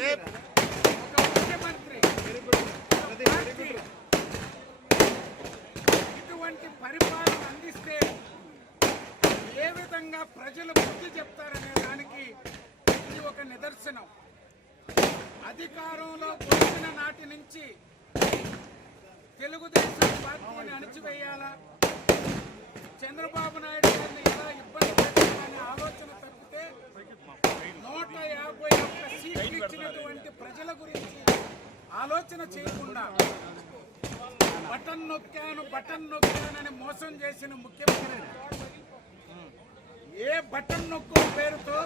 ముఖ్యమంత్రి ఇటువంటి పరిపాలన అందిస్తే ఏ విధంగా ప్రజలు బుద్ధి చెప్తారనే దానికి ఇది ఒక నిదర్శనం. అధికారంలో వచ్చిన నాటి నుంచి తెలుగుదేశం పార్టీని అణిచివేయాలా, చంద్రబాబు నాయుడు గారిని ఎలా ఇబ్బంది పెట్టాలనే ఆలోచన తప్పితే 151 సీట్లు ఇచ్చినటువంటి ప్రజల గురించి ఆలోచన చేయకుండా బటన్ నొక్కానని మోసం చేసిన ముఖ్యమంత్రి ఏ బటన్ నొక్కు పేరుతో,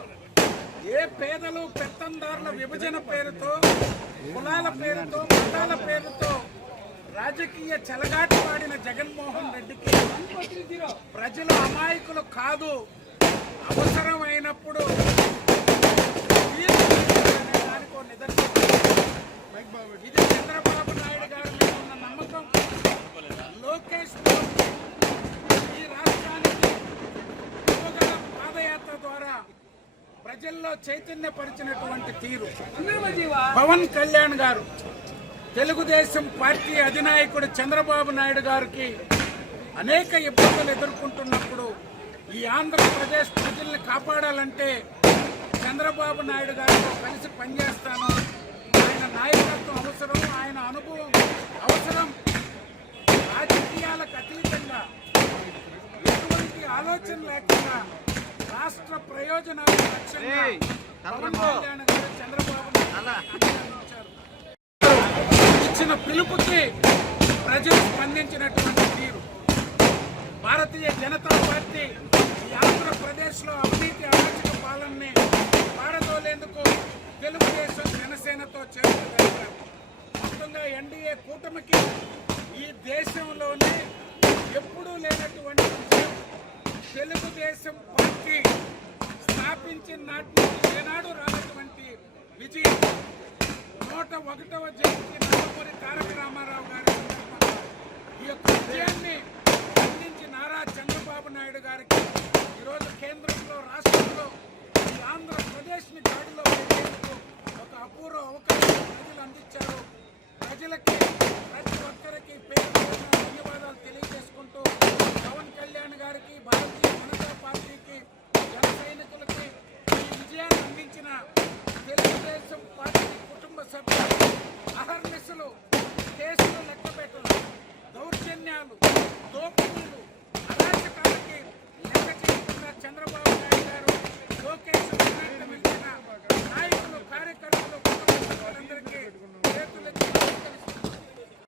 ఏ పేదలు పెత్తందారుల విభజన పేరుతో, కులాల పేరుతో, మతాల పేరుతో రాజకీయ చెలగాటి వాడిన జగన్మోహన్ రెడ్డికి ప్రజలు అమాయకులు కాదు, అవసరమైనప్పుడు దానికో నిదర్శనం. ఇది చంద్రబాబు నాయుడు గారి మీద ఉన్న నమ్మకం. లోకేష్ ఈ రాష్ట్రానికి పాదయాత్ర ద్వారా ప్రజల్లో చైతన్యపరిచినటువంటి తీరు. పవన్ కళ్యాణ్ గారు తెలుగుదేశం పార్టీ అధినాయకుడు చంద్రబాబు నాయుడు గారికి అనేక ఇబ్బందులు ఎదుర్కొంటున్నప్పుడు ఈ ఆంధ్రప్రదేశ్ ప్రజల్ని కాపాడాలంటే చంద్రబాబు నాయుడు గారితో కలిసి పనిచేస్తాను, ఆయన నాయకత్వం అవసరం, ఆయన అనుభవం అవసరం, రాజకీయాలకు అతీతంగా ఎటువంటి ఆలోచన లేకుండా రాష్ట్ర ప్రయోజనాల లక్ష్యంగా పవన్ కళ్యాణ్ గారు చంద్రబాబు నాయుడు ఇచ్చిన పిలుపుకి ప్రజలు స్పందించినటువంటి తీరు. భారతీయ జనతా పార్టీ ఆంధ్రప్రదేశ్లో అవినీతి అరాచక పాలనని పారదోలేందుకు తెలుగుదేశం జనసేనతో చేరుతున్నారు. మొత్తంగా ఎన్డీఏ కూటమికి ఈ దేశంలోనే ఎప్పుడూ లేనటువంటి తెలుగుదేశం పార్టీ స్థాపించిన నాటి నుంచి ఏనాడు రానటువంటి విజయం. 101వ జయంతి నందమూరి తారక రామారావు గారి ఈ యొక్క విజయాన్ని అందించి నారా చంద్రబాబు నాయుడు గారికి ఈరోజు కేంద్రంలో, రాష్ట్రంలో ఈ ఆంధ్రప్రదేశ్ని గాడిలో పెట్టేందుకు ఒక అపూర్వ అవకాశం ప్రజలు అందించారు. ప్రజలకి, ప్రతి ఒక్కరికి పేరు ధన్యవాదాలు తెలియజేసుకుంటూ పవన్ కళ్యాణ్ గారికి, భారతీయ జనతా పార్టీకి, జన సైనికులకి ఈ విజయాన్ని అందించిన తెలుగుదేశం పార్టీ కుటుంబ సభ్యులు, అహర్నిశలు కేసులు లెక్కపెట్టడం, దౌర్జన్యాలు, దోపిడీ